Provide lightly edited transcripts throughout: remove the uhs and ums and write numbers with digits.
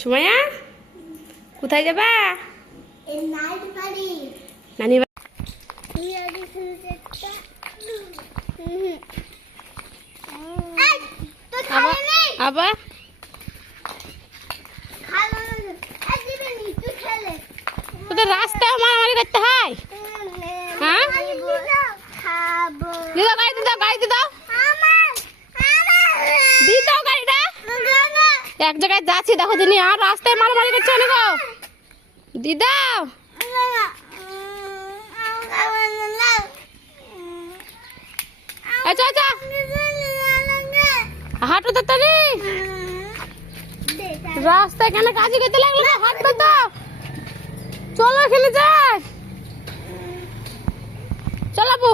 সুমাইয়া কোথায় যাবা? নানি আবার তোদের রাস্তায় মারামারি করতে হয়? হ্যাঁ দিদা গাড়িতে দাও, গাড়িতে দাও, দিয়ে দাও গাড়িটা। এক জায়গায় যাচ্ছি দেখো দিনি, আর রাস্তায় মারামারি করছে অনেক। দিদা আচ্ছা আচ্ছা হাঁটো তাড়াতাড়ি, রাস্তায় কেন কাজে করতে লাগলো না? হাঁটবে তো, চলো এখানে যাই, চলাবো।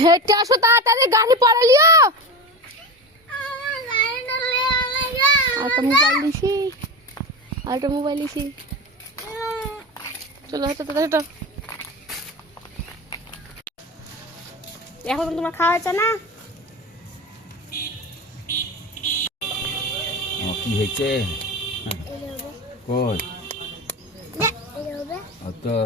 হেঁটে আসো তাড়াতাড়ি, গাড়ি পড়ালিও। আরেকটা মোবাইল দিছি, আরেকটা মোবাইল দিছি, চলো হেঁটো তো হেঁটো। এখন তোমার খাওয়া হয়েছে না? কি হয়েছে? কই তো